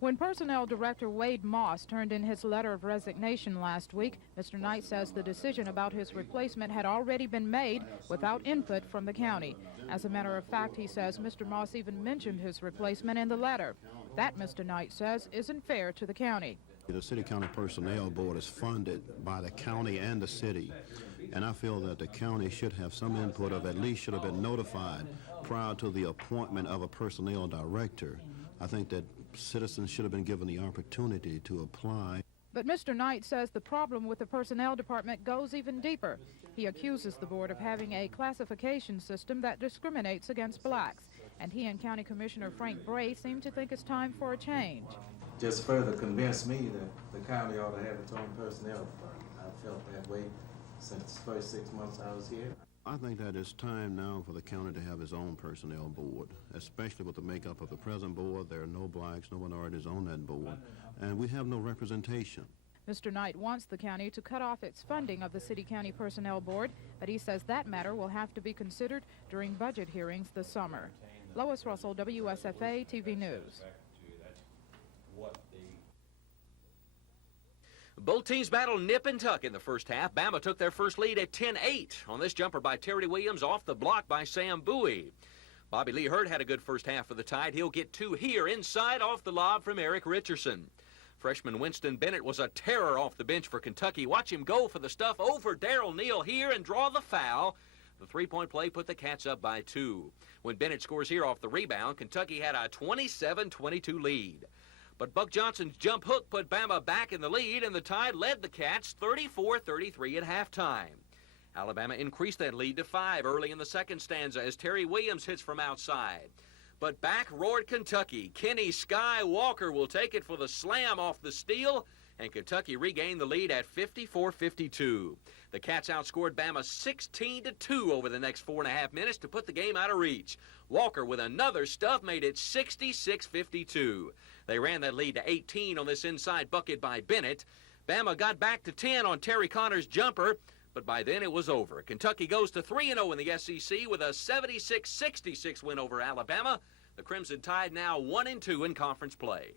When Personnel Director Wade Moss turned in his letter of resignation last week, Mr. Knight says the decision about his replacement had already been made without input from the county. As a matter of fact, he says Mr. Moss even mentioned his replacement in the letter. That, Mr. Knight says, isn't fair to the county. The City County Personnel Board is funded by the county and the city, and I feel that the county should have some input, of at least should have been notified prior to the appointment of a personnel director. I think that citizens should have been given the opportunity to apply. But Mr. Knight says the problem with the personnel department goes even deeper. He accuses the board of having a classification system that discriminates against blacks, and he and County Commissioner Frank Bray seem to think it's time for a change. Just further convinced me that the county ought to have its own personnel department. I've felt that way since the first 6 months I was here. I think that it's time now for the county to have its own personnel board, especially with the makeup of the present board. There are no blacks, no minorities on that board, and we have no representation. Mr. Knight wants the county to cut off its funding of the City County Personnel Board, but he says that matter will have to be considered during budget hearings this summer. Lois Russell, WSFA TV News. Both teams battled nip and tuck in the first half. Bama took their first lead at 10-8 on this jumper by Terry Williams off the block by Sam Bowie. Bobby Lee Hurd had a good first half for the Tide. He'll get two here inside off the lob from Eric Richardson. Freshman Winston Bennett was a terror off the bench for Kentucky. Watch him go for the stuff over Darrell Neal here and draw the foul. The three-point play put the Cats up by 2. When Bennett scores here off the rebound, Kentucky had a 27-22 lead. But Buck Johnson's jump hook put Bama back in the lead, and the Tide led the Cats 34-33 at halftime. Alabama increased that lead to 5 early in the second stanza as Terry Williams hits from outside. But back roared Kentucky. Kenny Sky Walker will take it for the slam off the steal, and Kentucky regained the lead at 54-52. The Cats outscored Bama 16-2 over the next 4.5 minutes to put the game out of reach. Walker with another stuff made it 66-52. They ran that lead to 18 on this inside bucket by Bennett. Bama got back to 10 on Terry Connor's jumper, but by then it was over. Kentucky goes to 3-0 in the SEC with a 76-66 win over Alabama. The Crimson Tide now 1-2 in conference play.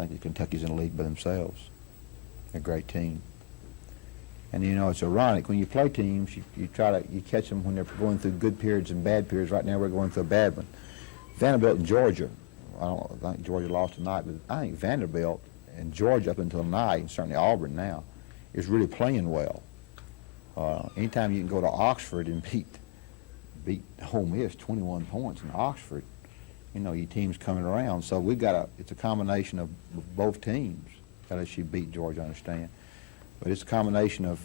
I think that Kentucky's in the league by themselves. They're a great team. And you know, it's ironic, when you play teams, you catch them when they're going through good periods and bad periods. Right now we're going through a bad one. Vanderbilt and Georgia, I think Georgia lost tonight, but I think Vanderbilt and Georgia up until tonight, and certainly Auburn now, is really playing well. Anytime you can go to Oxford and beat Ole Miss 21 points in Oxford, you know, your team's coming around. So we've got it's a combination of both teams. Unless you beat Georgia, I understand. But it's a combination of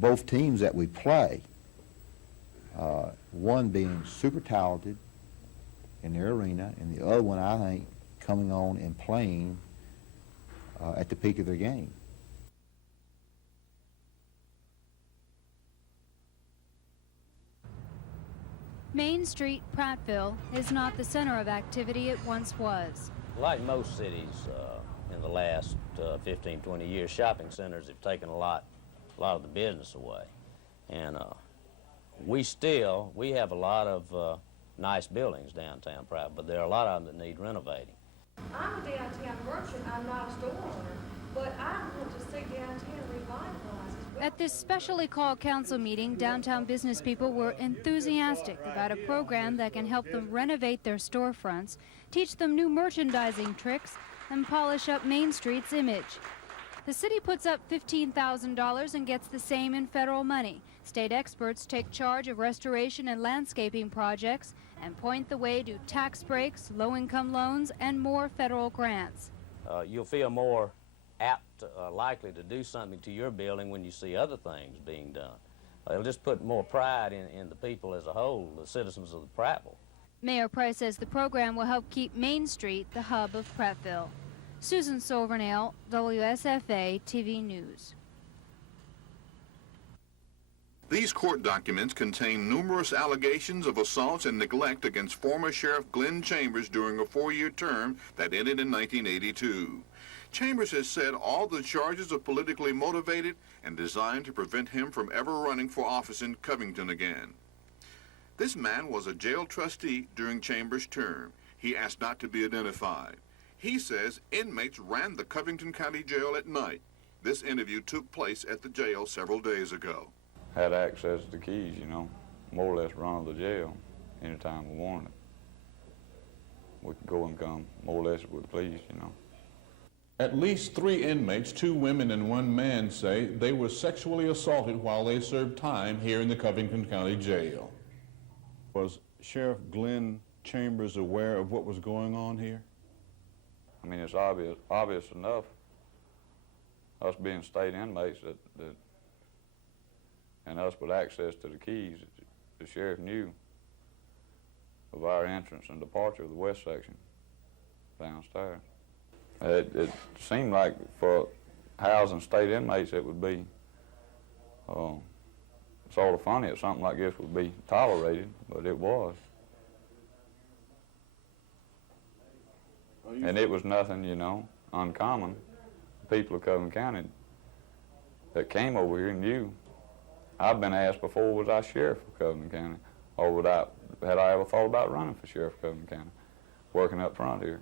both teams that we play. One being super talented in their arena, and the other one, I think, coming on and playing at the peak of their game. Main Street, Prattville, is not the center of activity it once was. Like most cities in the last 15, 20 years, shopping centers have taken a lot of the business away. And we have a lot of nice buildings downtown Prattville, but there are a lot of them that need renovating. I'm a downtown merchant, I'm not a store owner, but I want to see downtown revitalized. At this specially called council meeting, downtown business people were enthusiastic about a program that can help them renovate their storefronts, teach them new merchandising tricks, and polish up Main Street's image. The city puts up $15,000 and gets the same in federal money. State experts take charge of restoration and landscaping projects and point the way to tax breaks, low-income loans, and more federal grants. You'll feel more apt, likely to do something to your building when you see other things being done. It'll just put more pride in the people as a whole, the citizens of the Prattville. Mayor Price says the program will help keep Main Street the hub of Prattville. Susan Silvernail, WSFA TV News. These court documents contain numerous allegations of assaults and neglect against former Sheriff Glenn Chambers during a 4-year term that ended in 1982. Chambers has said all the charges are politically motivated and designed to prevent him from ever running for office in Covington again. This man was a jail trustee during Chambers' term. He asked not to be identified. He says inmates ran the Covington County Jail at night. This interview took place at the jail several days ago. Had access to the keys, you know, more or less run the jail anytime we wanted it. We could go and come more or less if we pleased, you know. At least 3 inmates, 2 women and 1 man, say they were sexually assaulted while they served time here in the Covington County Jail. Was Sheriff Glenn Chambers aware of what was going on here? I mean, it's obvious enough, us being state inmates, that and us with access to the keys, the sheriff knew of our entrance and departure of the west section downstairs. It seemed like for housing state inmates it would be sort of funny if something like this would be tolerated, but it was. And it was nothing, you know, uncommon. The people of Covington County that came over here knew. I've been asked before, was I sheriff of Covington County? Or had I ever thought about running for sheriff of Covington County, working up front here?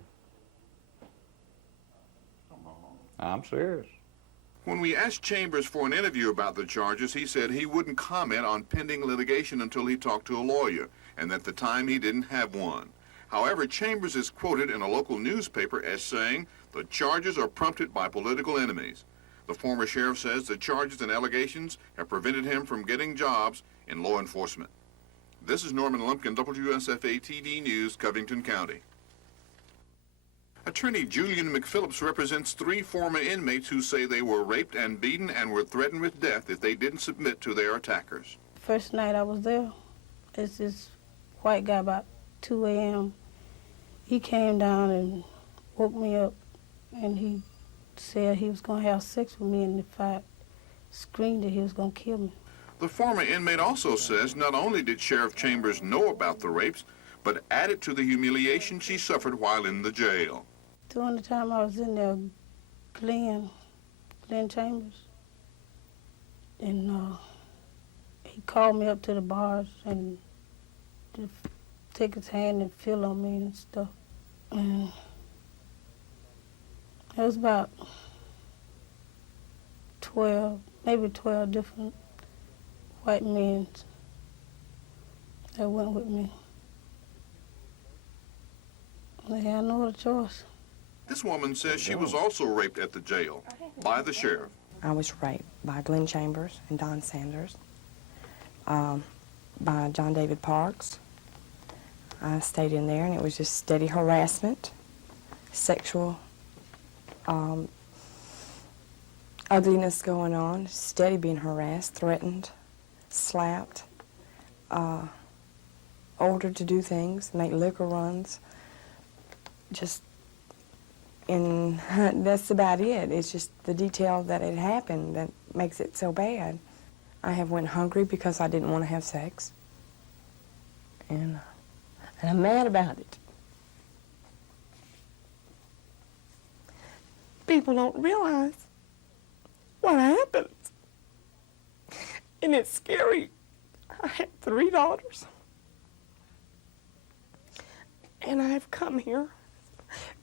I'm serious. When we asked Chambers for an interview about the charges, he said he wouldn't comment on pending litigation until he talked to a lawyer, and at the time he didn't have one. However, Chambers is quoted in a local newspaper as saying the charges are prompted by political enemies. The former sheriff says the charges and allegations have prevented him from getting jobs in law enforcement. This is Norman Lumpkin, WSFA TV News, Covington County. Attorney Julian McPhillips represents 3 former inmates who say they were raped and beaten and were threatened with death if they didn't submit to their attackers. First night I was there, it's this white guy about 2 a.m. He came down and woke me up, and he said he was going to have sex with me, and if I screamed that he was going to kill me. The former inmate also says not only did Sheriff Chambers know about the rapes, but added to the humiliation she suffered while in the jail. During the time I was in there, Glenn Chambers, and he called me up to the bars and to take his hand and feel on me and stuff. And it was about 12, maybe 12 different white men that went with me. They had no other choice. This woman says she was also raped at the jail by the sheriff. I was raped by Glenn Chambers and Don Sanders, by John David Parks. I stayed in there, and it was just steady harassment, sexual ugliness going on, steady being harassed, threatened, slapped, ordered to do things, make liquor runs, and that's about it. It's just the detail that it happened that makes it so bad. I have went hungry because I didn't want to have sex, and I'm mad about it. People don't realize what happens, and it's scary. I have 3 daughters, and I have come here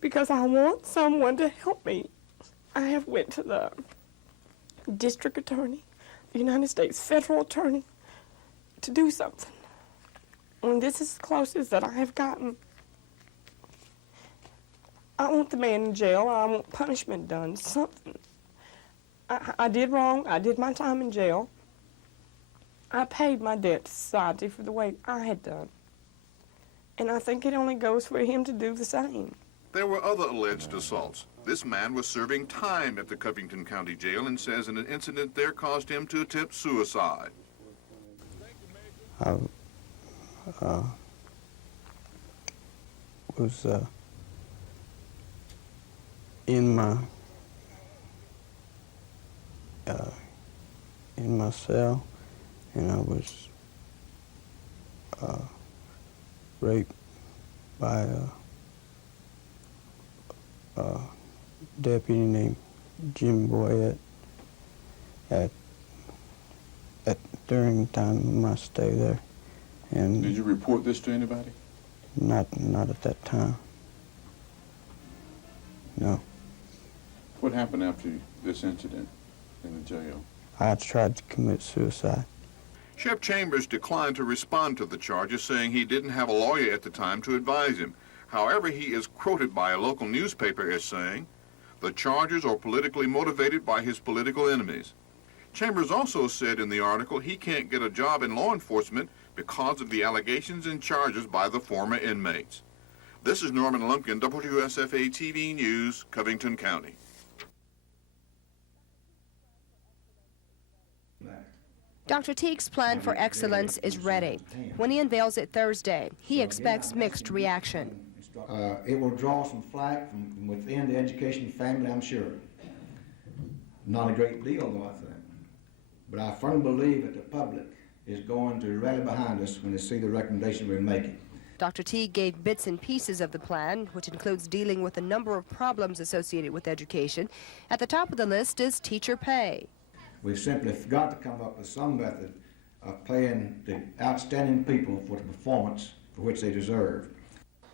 because I want someone to help me. I have went to the district attorney, the United States federal attorney, to do something. And this is the closest that I have gotten. I want the man in jail. I want punishment done, something. I did wrong. I did my time in jail. I paid my debt to society for the way I had done. And I think it only goes for him to do the same. There were other alleged assaults. This man was serving time at the Covington County Jail and says an incident there caused him to attempt suicide. I was in my cell, and I was raped by a deputy named Jim Boyette during the time of my stay there. And did you report this to anybody? Not at that time. No. What happened after this incident in the jail? I tried to commit suicide. Sheriff Chambers declined to respond to the charges, saying he didn't have a lawyer at the time to advise him. However, he is quoted by a local newspaper as saying, "The charges are politically motivated by his political enemies." Chambers also said in the article he can't get a job in law enforcement because of the allegations and charges by the former inmates. This is Norman Lumpkin, WSFA TV News, Covington County. Dr. Teague's plan for excellence is ready. When he unveils it Thursday, he expects mixed reaction. It will draw some flack from within the education family, I'm sure. Not a great deal, though, I think. But I firmly believe that the public is going to rally behind us when they see the recommendation we're making. Dr. Teague gave bits and pieces of the plan, which includes dealing with a number of problems associated with education. At the top of the list is teacher pay. We've simply got to come up with some method of paying the outstanding people for the performance for which they deserve.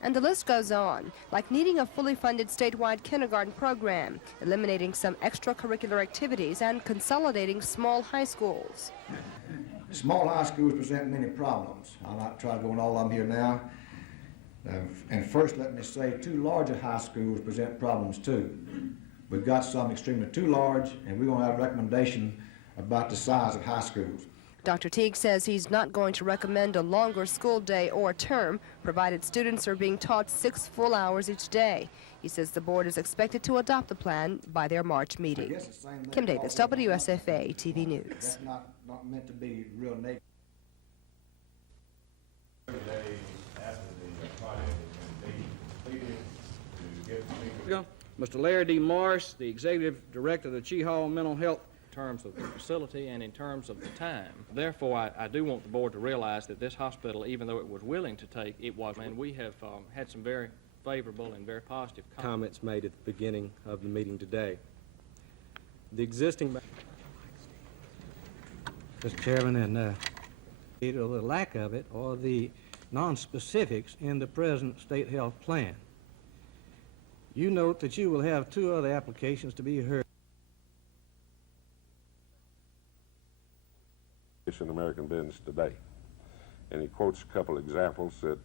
And the list goes on, like needing a fully funded statewide kindergarten program, eliminating some extracurricular activities, and consolidating small high schools. Small high schools present many problems. I'll not try to go into all of them here now. And first, let me say, two larger high schools present problems too. We've got some extremely too large, and we're going to have a recommendation about the size of high schools. Dr. Teague says he's not going to recommend a longer school day or term, provided students are being taught 6 full hours each day. He says the board is expected to adopt the plan by their March meeting. Kim Davis, WSFA TV News. That's not meant to be real negative. Mr. Larry D. Morris, the Executive Director of the Chee Hall Mental Health, in terms of the facility and in terms of the time. Therefore, I do want the board to realize that this hospital, even though it was willing to take, it wasn't. And we have had some very favorable and very positive comments made at the beginning of the meeting today. The existing... Mr. Chairman, and either the lack of it or the non-specifics in the present state health plan. You note that you will have 2 other applications to be heard. In American business today. And he quotes a couple examples that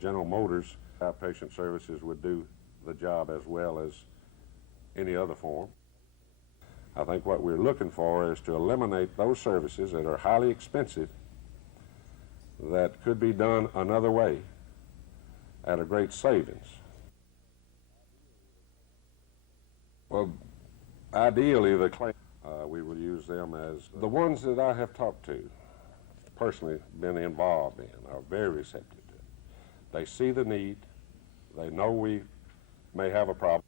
General Motors outpatient services would do the job as well as any other form. I think what we're looking for is to eliminate those services that are highly expensive that could be done another way at a great savings. Well, ideally, the claim we will use them as the ones that I have talked to, personally been involved in, are very receptive to it. They see the need. They know we may have a problem.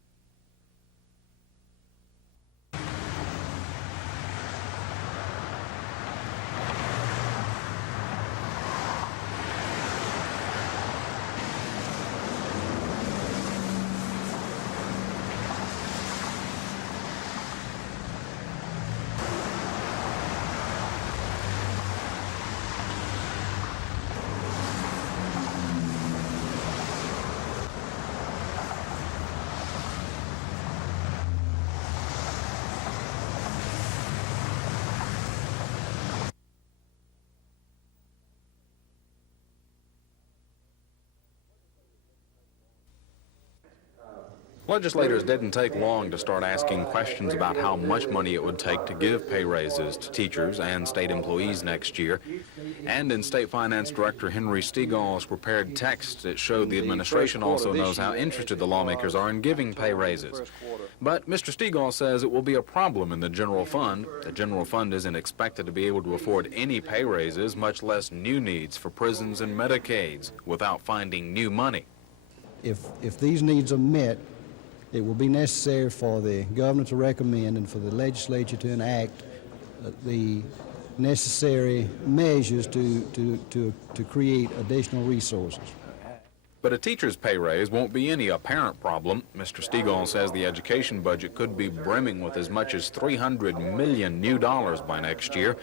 Legislators didn't take long to start asking questions about how much money it would take to give pay raises to teachers and state employees next year. And in State Finance Director Henry Stegall's prepared text, it showed the administration also knows how interested the lawmakers are in giving pay raises. But Mr. Stegall says it will be a problem in the general fund. The general fund isn't expected to be able to afford any pay raises, much less new needs for prisons and Medicaids, without finding new money. If these needs are met, it will be necessary for the governor to recommend and for the legislature to enact the necessary measures to create additional resources. But a teacher's pay raise won't be any apparent problem. Mr. Stegall says the education budget could be brimming with as much as $300 million new dollars by next year.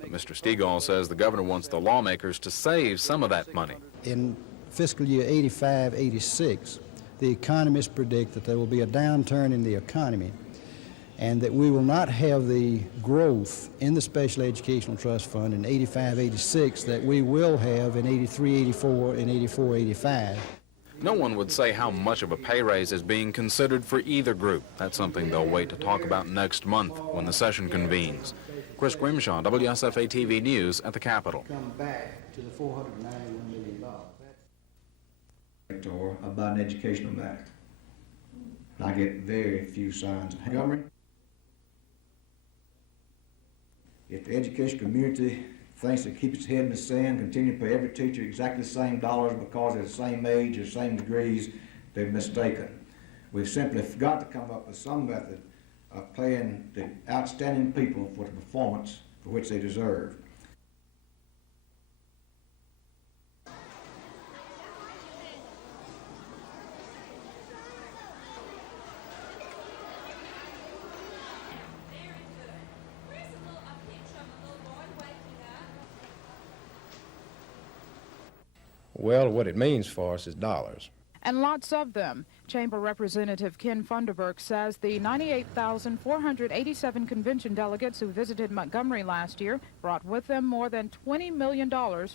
But Mr. Stegall says the governor wants the lawmakers to save some of that money. In fiscal year 85-86, the economists predict that there will be a downturn in the economy and that we will not have the growth in the Special Educational Trust Fund in 85-86 that we will have in 83-84 and 84-85. No one would say how much of a pay raise is being considered for either group. That's something they'll wait to talk about next month when the session convenes. Chris Grimshaw, WSFA TV News at the Capitol. Come back to the $491 million. About an educational matter. I get very few signs of Montgomery. If the education community thinks to keep its head in the sand, continue to pay every teacher exactly the same dollars because they're the same age or same degrees, they're mistaken. We've simply got to come up with some method of paying the outstanding people for the performance for which they deserve. Well, what it means for us is dollars. And lots of them. Chamber Representative Ken Funderburk says the 98,487 convention delegates who visited Montgomery last year brought with them more than $20 million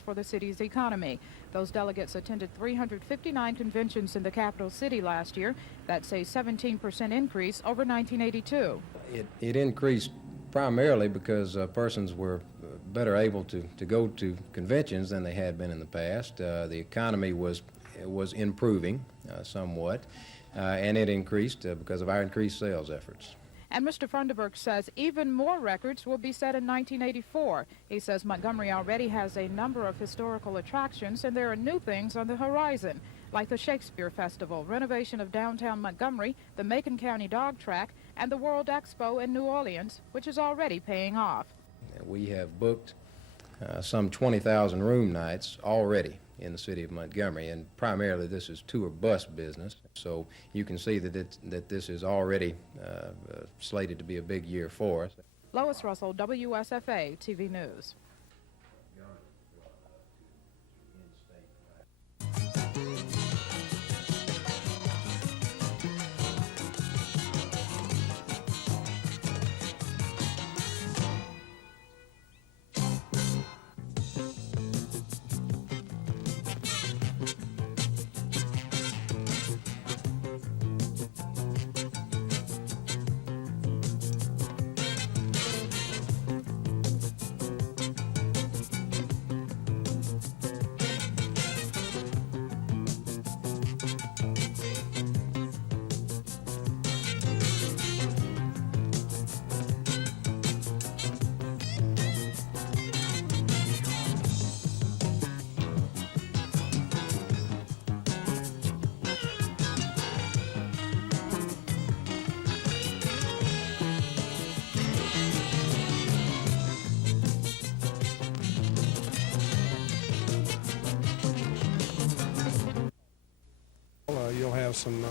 for the city's economy. Those delegates attended 359 conventions in the capital city last year. That's a 17% increase over 1982. It increased primarily because persons were better able to go to conventions than they had been in the past. The economy was improving somewhat, and it increased because of our increased sales efforts. And Mr. Funderburk says even more records will be set in 1984. He says Montgomery already has a number of historical attractions, and there are new things on the horizon, like the Shakespeare Festival, renovation of downtown Montgomery, the Macon County Dog Track, and the World Expo in New Orleans, which is already paying off. We have booked some 20,000 room nights already in the city of Montgomery, and primarily this is tour bus business. So you can see that this is already slated to be a big year for us. Lois Russell, WSFA TV News. You'll have some,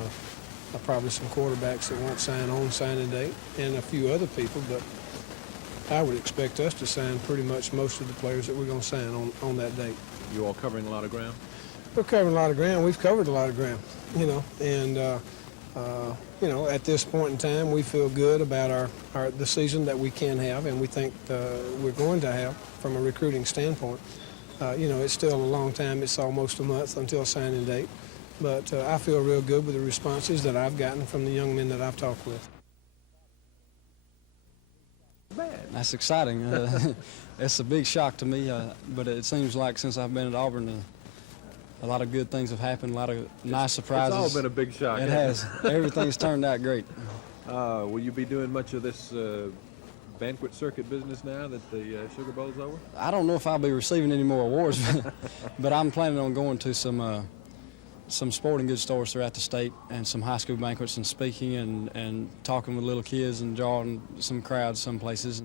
probably some quarterbacks that won't sign on signing day, and a few other people, but I would expect us to sign pretty much most of the players that we're going to sign on that date. You all covering a lot of ground? We're covering a lot of ground. We've covered a lot of ground, and at this point in time, we feel good about the season that we can have, and we think we're going to have from a recruiting standpoint. It's still a long time. It's almost a month until signing date. But I feel real good with the responses that I've gotten from the young men that I've talked with. That's exciting. It's a big shock to me, but it seems like since I've been at Auburn, a lot of good things have happened, a lot of nice surprises. It's all been a big shock. It has. Everything's turned out great. Will you be doing much of this banquet circuit business now that the Sugar Bowl's over? I don't know if I'll be receiving any more awards, but I'm planning on going to some sporting goods stores throughout the state and some high school banquets and speaking and talking with little kids and drawing some crowds some places.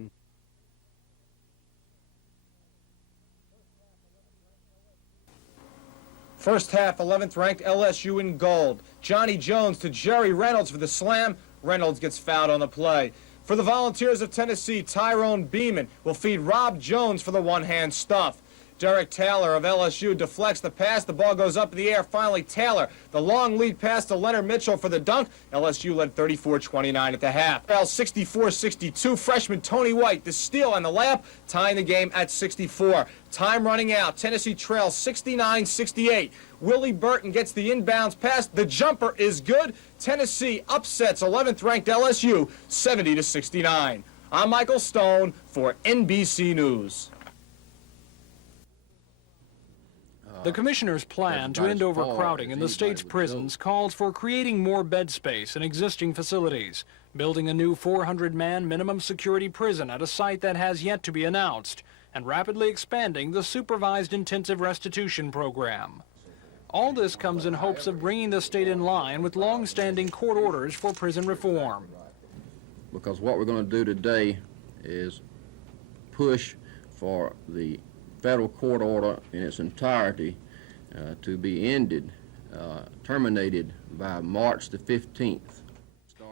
First half, 11th ranked LSU in gold. Johnny Jones to Jerry Reynolds for the slam. Reynolds gets fouled on the play. For the Volunteers of Tennessee, Tyrone Beeman will feed Rob Jones for the one-hand stuff. Derek Taylor of LSU deflects the pass. The ball goes up in the air. Finally, Taylor. The long lead pass to Leonard Mitchell for the dunk. LSU led 34-29 at the half. 64-62. Freshman Tony White, the steal and the layup, tying the game at 64. Time running out. Tennessee trails 69-68. Willie Burton gets the inbounds pass. The jumper is good. Tennessee upsets 11th ranked LSU 70-69. I'm Michael Stone for NBC News. The commissioner's plan to end overcrowding in the state's prisons calls for creating more bed space in existing facilities, building a new 400-man minimum security prison at a site that has yet to be announced, and rapidly expanding the supervised intensive restitution program. All this comes in hopes of bringing the state in line with long-standing court orders for prison reform. Because what we're going to do today is push for the federal court order in its entirety to be ended, terminated by March the 15th.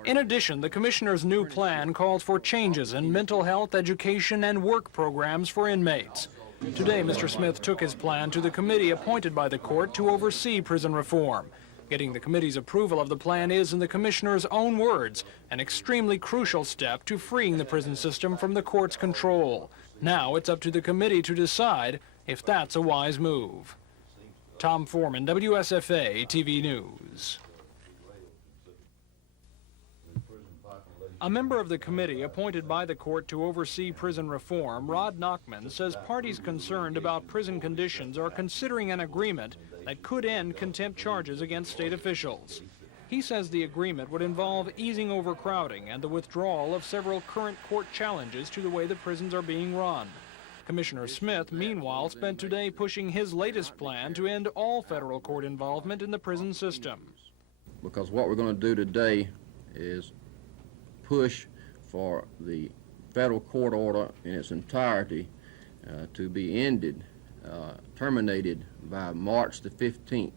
In addition, the commissioner's new plan calls for changes in mental health, education, and work programs for inmates. Today, Mr. Smith took his plan to the committee appointed by the court to oversee prison reform. Getting the committee's approval of the plan is, in the commissioner's own words, an extremely crucial step to freeing the prison system from the court's control. Now it's up to the committee to decide if that's a wise move. Tom Foreman, WSFA TV News. A member of the committee appointed by the court to oversee prison reform, Rod Nachman, says parties concerned about prison conditions are considering an agreement that could end contempt charges against state officials. He says the agreement would involve easing overcrowding and the withdrawal of several current court challenges to the way the prisons are being run. Commissioner Smith, meanwhile, spent today pushing his latest plan to end all federal court involvement in the prison system. Because what we're going to do today is push for the federal court order in its entirety to be ended, terminated by March the 15th.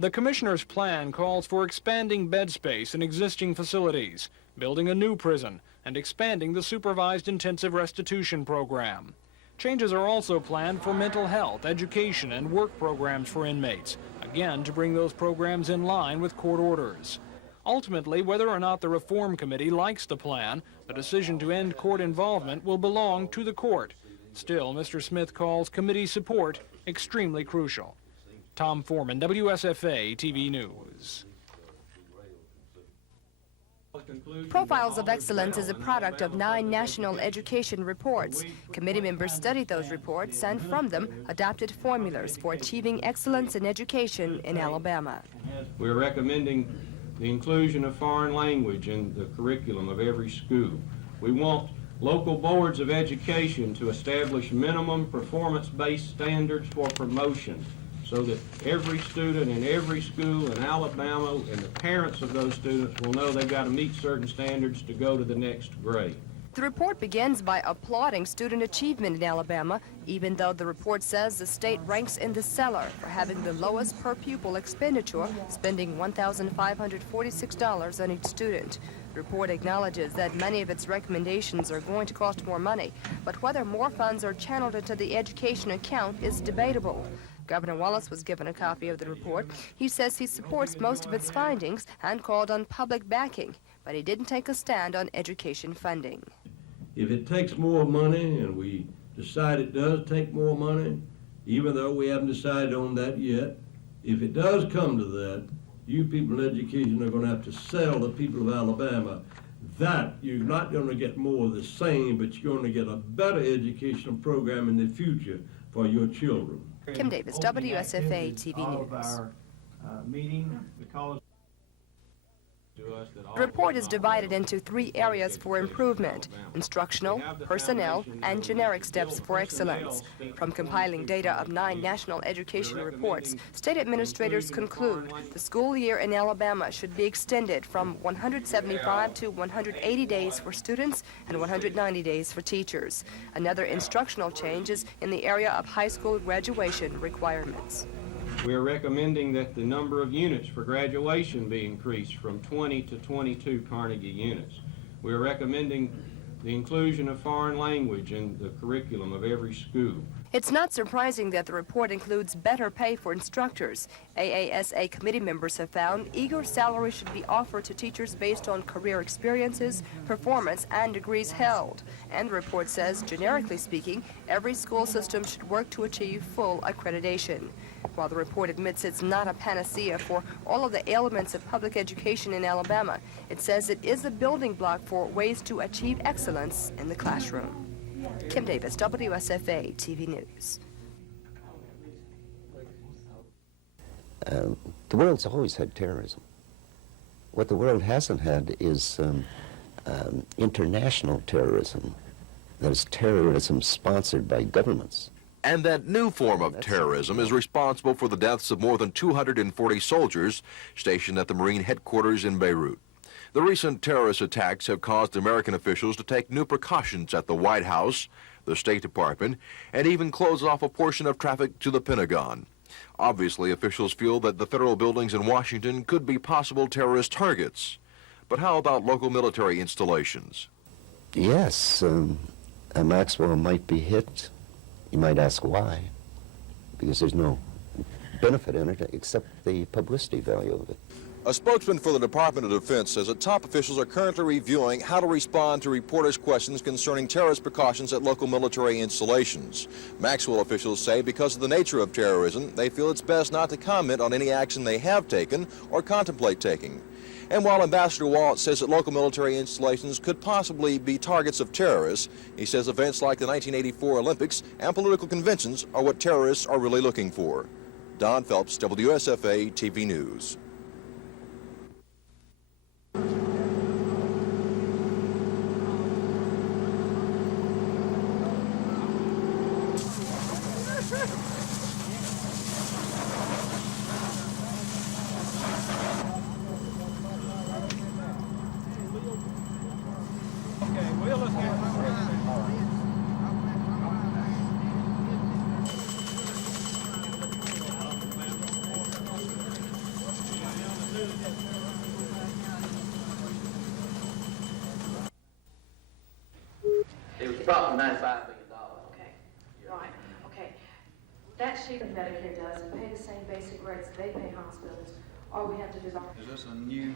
The commissioner's plan calls for expanding bed space in existing facilities, building a new prison, and expanding the supervised intensive restitution program. Changes are also planned for mental health, education, and work programs for inmates, again to bring those programs in line with court orders. Ultimately, whether or not the Reform Committee likes the plan, the decision to end court involvement will belong to the court. Still, Mr. Smith calls committee support extremely crucial. Tom Foreman, WSFA TV News. Profiles of Excellence is a product of 9 national education reports. Committee members studied those reports and from them adopted formulas for achieving excellence in education in Alabama. We're recommending the inclusion of foreign language in the curriculum of every school. We want local boards of education to establish minimum performance-based standards for promotion so that every student in every school in Alabama and the parents of those students will know they've got to meet certain standards to go to the next grade. The report begins by applauding student achievement in Alabama, even though the report says the state ranks in the cellar for having the lowest per pupil expenditure, spending $1,546 on each student. The report acknowledges that many of its recommendations are going to cost more money, but whether more funds are channeled into the education account is debatable. Governor Wallace was given a copy of the report. He says he supports most of its findings and called on public backing, but he didn't take a stand on education funding. If it takes more money, and we decide it does take more money, even though we haven't decided on that yet, If it does come to that, you people in education are going to have to sell the people of Alabama that you're not going to get more of the same, but you're going to get a better educational program in the future for your children. Kim Davis, WSFA TV News. The report is divided into 3 areas for improvement: instructional, personnel, and generic steps for excellence. From compiling data of 9 national education reports, state administrators conclude the school year in Alabama should be extended from 175 to 180 days for students and 190 days for teachers. Another instructional change is in the area of high school graduation requirements. We are recommending that the number of units for graduation be increased from 20 to 22 Carnegie units. We are recommending the inclusion of foreign language in the curriculum of every school. It's not surprising that the report includes better pay for instructors. AASA committee members have found eager salaries should be offered to teachers based on career experiences, performance, and degrees held. And the report says, generically speaking, every school system should work to achieve full accreditation. While the report admits it's not a panacea for all of the elements of public education in Alabama, it says it is a building block for ways to achieve excellence in the classroom. Kim Davis, WSFA TV News. The world's always had terrorism. What the world hasn't had is international terrorism. That is terrorism sponsored by governments. And that new form of terrorism is responsible for the deaths of more than 240 soldiers stationed at the Marine headquarters in Beirut. The recent terrorist attacks have caused American officials to take new precautions at the White House, the State Department, and even close off a portion of traffic to the Pentagon. Obviously, officials feel that the federal buildings in Washington could be possible terrorist targets. But how about local military installations? Yes, Maxwell might be hit. You might ask why, because there's no benefit in it except the publicity value of it. A spokesman for the Department of Defense says that top officials are currently reviewing how to respond to reporters' questions concerning terrorist precautions at local military installations. Maxwell officials say because of the nature of terrorism, they feel it's best not to comment on any action they have taken or contemplate taking. And while Ambassador Waltz says that local military installations could possibly be targets of terrorists, he says events like the 1984 Olympics and political conventions are what terrorists are really looking for. Don Phelps, WSFA TV News. It was approximately $95 million. Okay, right, okay. That sheet of Medicare does pay the same basic rates they pay hospitals. All we have to do is... Is this a new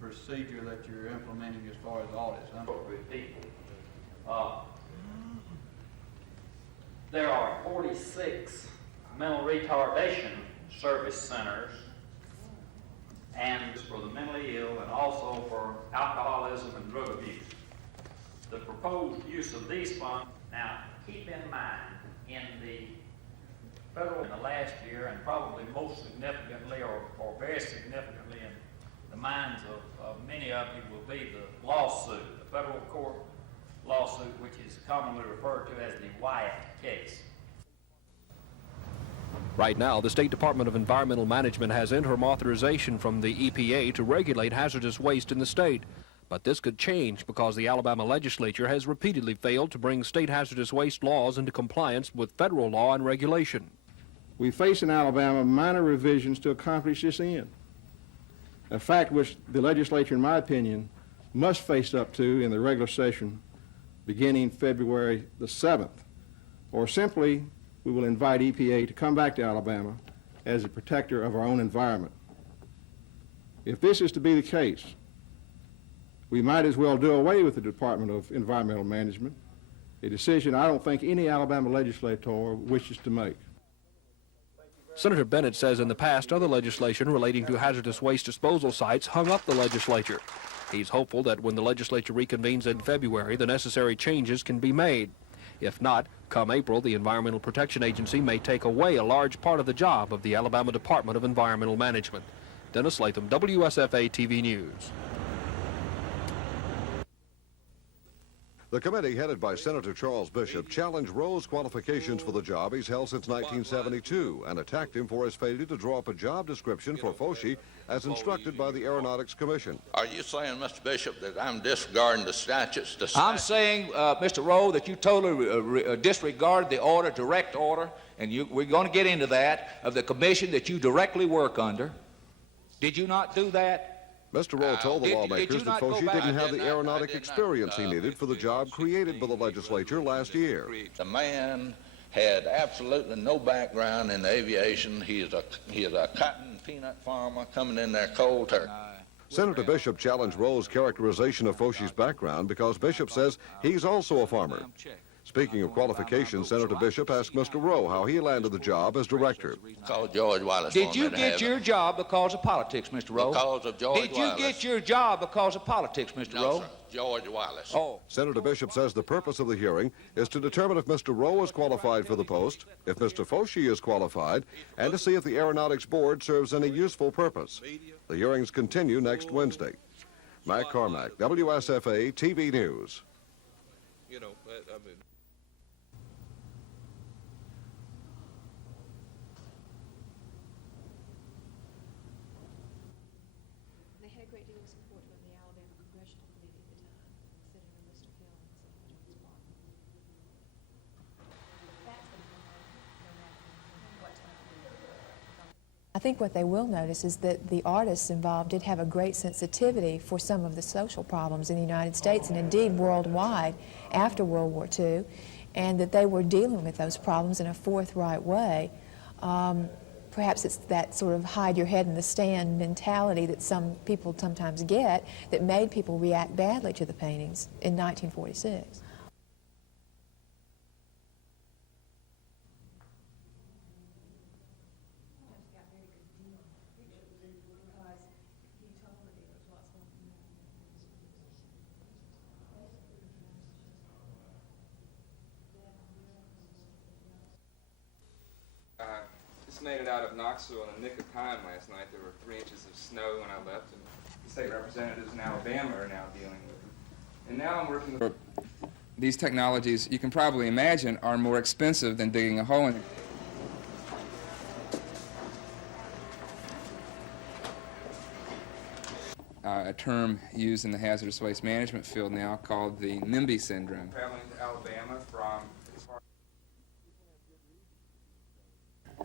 procedure that you're implementing as far as audits? There are 46 mental retardation service centers, and for the mentally ill and also for alcoholism and drug abuse. The proposed use of these funds, now keep in mind, in the federal, in the last year, and probably most significantly or very significantly in the minds of many of you will be the lawsuit, the federal court lawsuit, which is commonly referred to as the Wyatt case. Right now, the State Department of Environmental Management has interim authorization from the EPA to regulate hazardous waste in the state. But this could change because the Alabama legislature has repeatedly failed to bring state hazardous waste laws into compliance with federal law and regulation. We face in Alabama minor revisions to accomplish this end, a fact which the legislature, in my opinion, must face up to in the regular session beginning February the 7th, or simply we will invite EPA to come back to Alabama as a protector of our own environment. If this is to be the case, we might as well do away with the Department of Environmental Management, a decision I don't think any Alabama legislator wishes to make. Senator Bennett says in the past other legislation relating to hazardous waste disposal sites hung up the legislature. He's hopeful that when the legislature reconvenes in February, the necessary changes can be made. If not, come April, the Environmental Protection Agency may take away a large part of the job of the Alabama Department of Environmental Management. Dennis Latham, WSFA TV News. The committee, headed by Senator Charles Bishop, challenged Rowe's qualifications for the job he's held since 1972 and attacked him for his failure to draw up a job description for Foshee as instructed by the Aeronautics Commission. Are you saying, Mr. Bishop, that I'm disregarding the statutes? I'm saying, Mr. Rowe, that you totally disregard the order, direct order, and we're going to get into that, of the commission that you directly work under. Did you not do that? Mr. Rowe told the lawmakers that Foshee didn't have the aeronautic experience he needed for the job created by the legislature last year. The man had absolutely no background in aviation. He is a cotton peanut farmer coming in there cold turkey. Senator Bishop challenged Rowe's characterization of Foshee's background because Bishop says he's also a farmer. Speaking of qualifications, Senator Bishop asked Mr. Rowe how he landed the job as director. George Wallace. Did you get your job because of politics, Mr. Rowe? Because of George Wallace. Did you get your job because of politics, Mr. No, Rowe? sir. George Wallace. Oh. Senator Bishop says the purpose of the hearing is to determine if Mr. Rowe is qualified for the post, if Mr. Foshee is qualified, and to see if the Aeronautics Board serves any useful purpose. The hearings continue next Wednesday. Mac Carmack, WSFA TV News. I think what they will notice is that the artists involved did have a great sensitivity for some of the social problems in the United States and indeed worldwide after World War II, and that they were dealing with those problems in a forthright way. Perhaps it's that sort of hide your head in the sand mentality that some people sometimes get that made people react badly to the paintings in 1946. Just made it out of Knoxville in the nick of time last night. There were 3 inches of snow when I left, and the state representatives in Alabama are now dealing with it. And now I'm working with... These technologies, you can probably imagine, are more expensive than digging a hole in it. A term used in the hazardous waste management field now called the NIMBY syndrome. Traveling to Alabama from...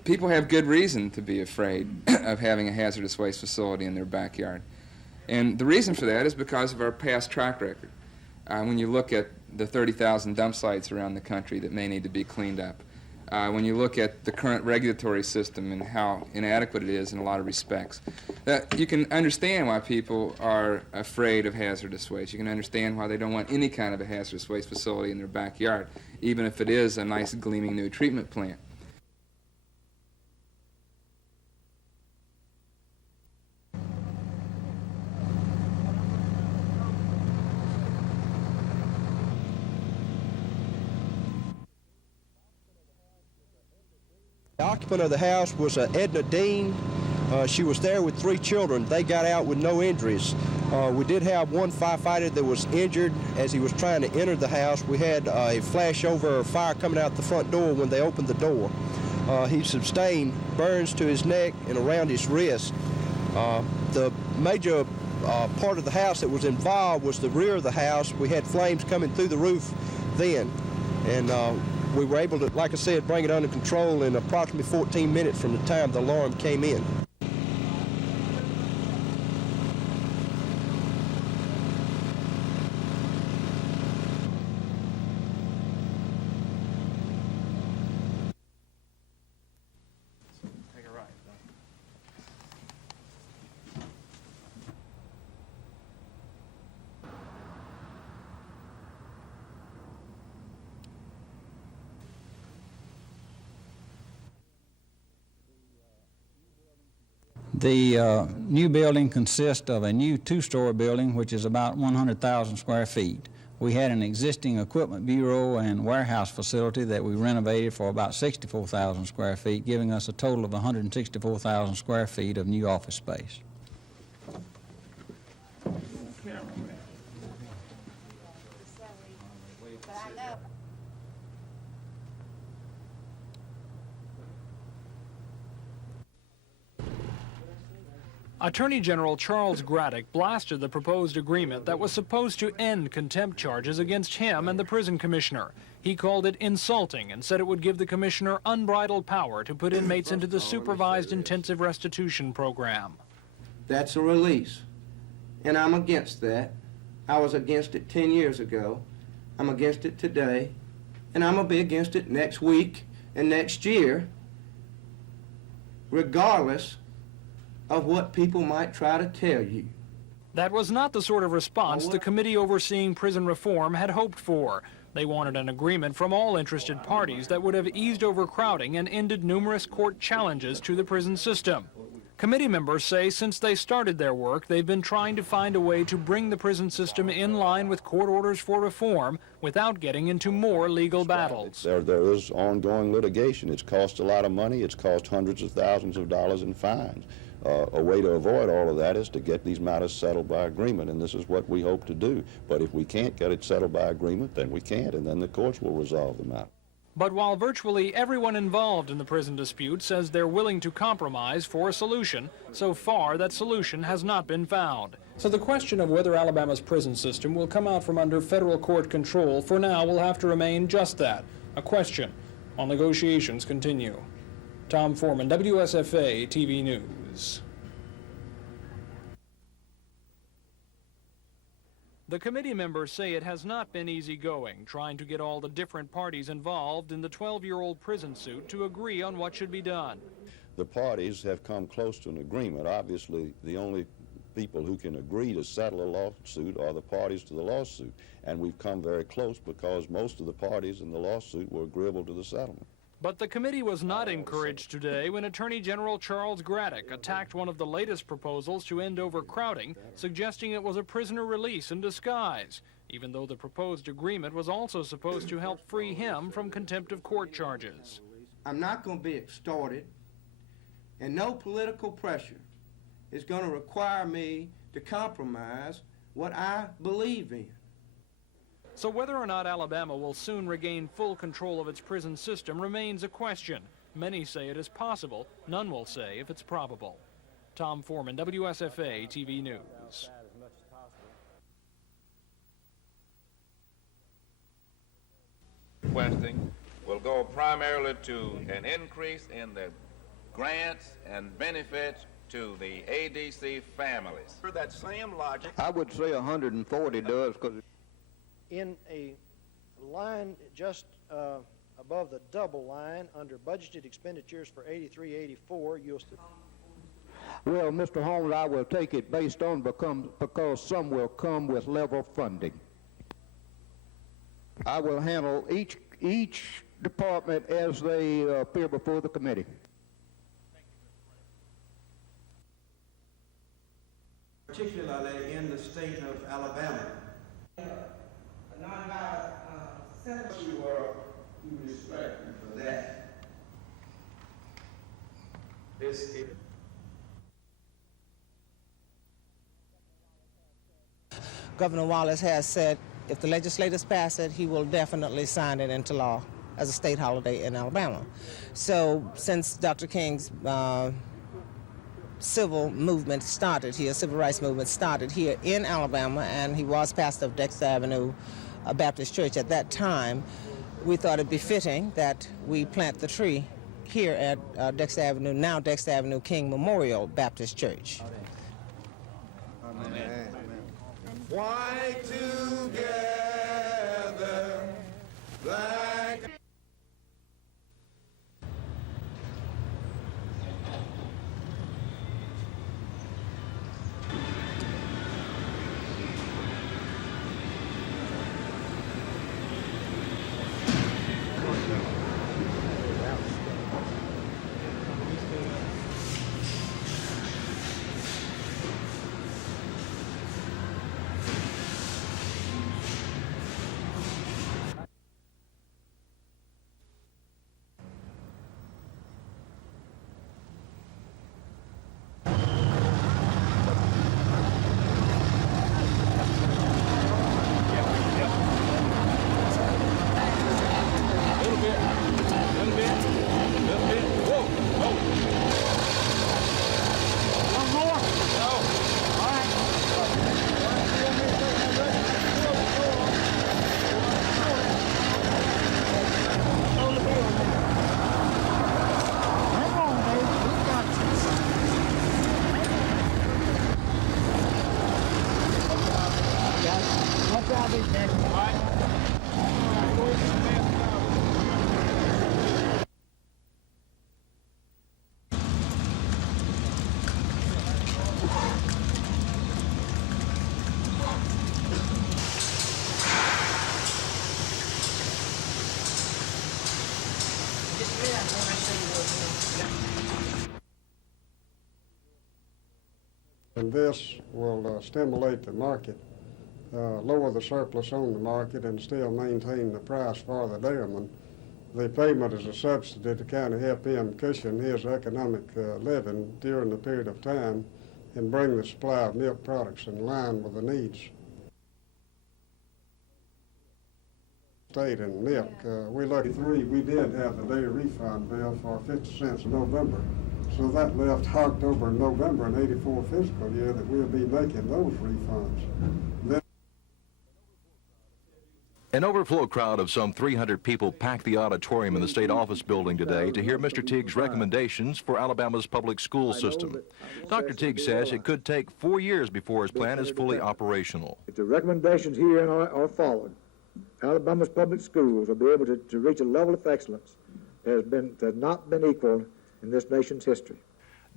People have good reason to be afraid of having a hazardous waste facility in their backyard. And the reason for that is because of our past track record. When you look at the 30,000 dump sites around the country that may need to be cleaned up, when you look at the current regulatory system and how inadequate it is in a lot of respects, you can understand why people are afraid of hazardous waste. You can understand why they don't want any kind of a hazardous waste facility in their backyard, even if it is a nice gleaming new treatment plant. The occupant of the house was Edna Dean. She was there with 3 children. They got out with no injuries. We did have one firefighter that was injured as he was trying to enter the house. We had a flashover of fire coming out the front door when they opened the door. He sustained burns to his neck and around his wrist. The major part of the house that was involved was the rear of the house. We had flames coming through the roof then, and we were able to, like I said, bring it under control in approximately 14 minutes from the time the alarm came in. The new building consists of a new two-story building, which is about 100,000 square feet. We had an existing equipment bureau and warehouse facility that we renovated for about 64,000 square feet, giving us a total of 164,000 square feet of new office space. Attorney General Charles Graddick blasted the proposed agreement that was supposed to end contempt charges against him and the prison commissioner. He called it insulting and said it would give the commissioner unbridled power to put inmates into the supervised intensive restitution program. That's a release, and I'm against that. I was against it 10 years ago. I'm against it today, and I'm going to be against it next week and next year, regardless of what people might try to tell you. That was not the sort of response the committee overseeing prison reform had hoped for. They wanted an agreement from all interested parties that would have eased overcrowding and ended numerous court challenges to the prison system. Committee members say since they started their work, they've been trying to find a way to bring the prison system in line with court orders for reform without getting into more legal battles. There is ongoing litigation. It's cost a lot of money. It's cost hundreds of thousands of dollars in fines. A way to avoid all of that is to get these matters settled by agreement, and this is what we hope to do. But if we can't get it settled by agreement, then we can't, and then the courts will resolve the matter. But while virtually everyone involved in the prison dispute says they're willing to compromise for a solution, so far that solution has not been found. So the question of whether Alabama's prison system will come out from under federal court control for now will have to remain just that, a question, while negotiations continue. Tom Foreman, WSFA TV News. The committee members say it has not been easy going, trying to get all the different parties involved in the 12-year-old prison suit to agree on what should be done. The parties have come close to an agreement. Obviously, the only people who can agree to settle a lawsuit are the parties to the lawsuit. And we've come very close because most of the parties in the lawsuit were agreeable to the settlement. But the committee was not encouraged today when Attorney General Charles Graddick attacked one of the latest proposals to end overcrowding, suggesting it was a prisoner release in disguise, even though the proposed agreement was also supposed to help free him from contempt of court charges. I'm not going to be extorted, and no political pressure is going to require me to compromise what I believe in. So whether or not Alabama will soon regain full control of its prison system remains a question. Many say it is possible. None will say if it's probable. Tom Foreman, WSFA TV News. Requesting will go primarily to an increase in the grants and benefits to the ADC families. For that same logic, I would say 140 does, because in a line just above the double line under budgeted expenditures for 83-84, you'll see. Well, Mr. Holmes, I will take it based on because some will come with level funding. I will handle each department as they appear before the committee. Particularly in the state of Alabama. You respect me for that. Governor Wallace has said if the legislators pass it, he will definitely sign it into law as a state holiday in Alabama. So since Dr. King's civil movement started here, civil rights movement started here in Alabama, and he was pastor of Dexter Avenue Baptist Church at that time, we thought it befitting that we plant the tree here at Dexter Avenue, now Dexter Avenue King Memorial Baptist Church. Amen. Why together like And this will stimulate the market, lower the surplus on the market, and still maintain the price for the dairyman. The payment is a subsidy to kind of help him cushion his economic living during the period of time and bring the supply of milk products in line with the needs. State and milk. We did have the dairy refund bill for 50 cents in November. So that left October and November in '84 fiscal year that we'll be making those refunds. An overflow crowd of some 300 people packed the auditorium in the state office building today to hear Mr. Teague's recommendations for Alabama's public school system. Dr. Teague says it could take 4 years before his plan is fully operational. If the recommendations here are followed, Alabama's public schools will be able to reach a level of excellence that has not been equaled in this nation's history.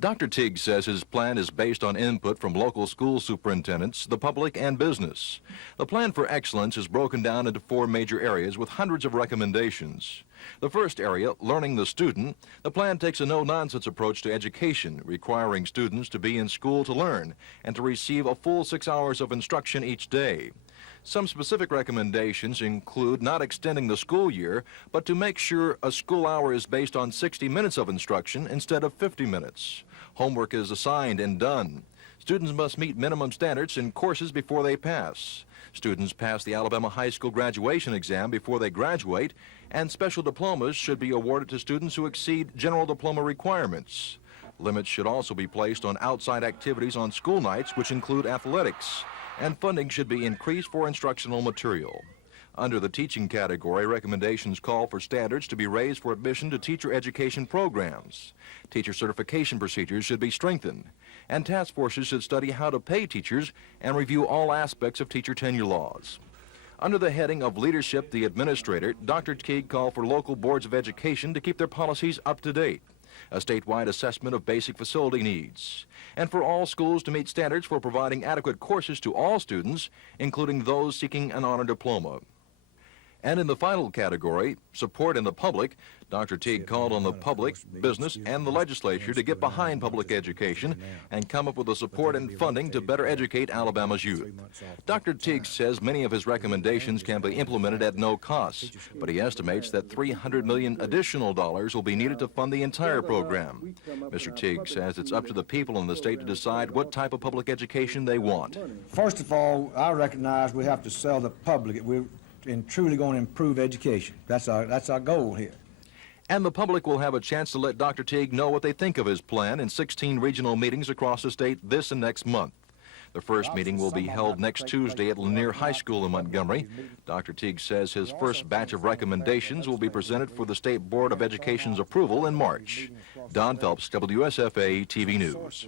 Dr. Teague says his plan is based on input from local school superintendents, the public, and business. The plan for excellence is broken down into 4 major areas with hundreds of recommendations. The first area, learning the student, the plan takes a no-nonsense approach to education, requiring students to be in school to learn and to receive a full 6 hours of instruction each day. Some specific recommendations include not extending the school year, but to make sure a school hour is based on 60 minutes of instruction instead of 50 minutes. Homework is assigned and done. Students must meet minimum standards in courses before they pass. Students pass the Alabama high school graduation exam before they graduate, and special diplomas should be awarded to students who exceed general diploma requirements. Limits should also be placed on outside activities on school nights, which include athletics, and funding should be increased for instructional material. Under the teaching category, recommendations call for standards to be raised for admission to teacher education programs. Teacher certification procedures should be strengthened, and task forces should study how to pay teachers and review all aspects of teacher tenure laws. Under the heading of Leadership the Administrator, Dr. Teague called for local boards of education to keep their policies up to date, a statewide assessment of basic facility needs, and for all schools to meet standards for providing adequate courses to all students, including those seeking an honor diploma. And in the final category, support in the public, Dr. Teague called on the public, business, and the legislature to get behind public education and come up with the support and funding to better educate Alabama's youth. Dr. Teague says many of his recommendations can be implemented at no cost, but he estimates that $300 million additional dollars will be needed to fund the entire program. Mr. Teague says it's up to the people in the state to decide what type of public education they want. First of all, I recognize we have to sell the public. We're truly going to improve education. That's our goal here. And the public will have a chance to let Dr. Teague know what they think of his plan in 16 regional meetings across the state this and next month. The first meeting will be held next Tuesday at Lanier High School in Montgomery. Dr. Teague says his first batch of recommendations will be presented for the State Board of Education's approval in March. Don Phelps, WSFA TV News.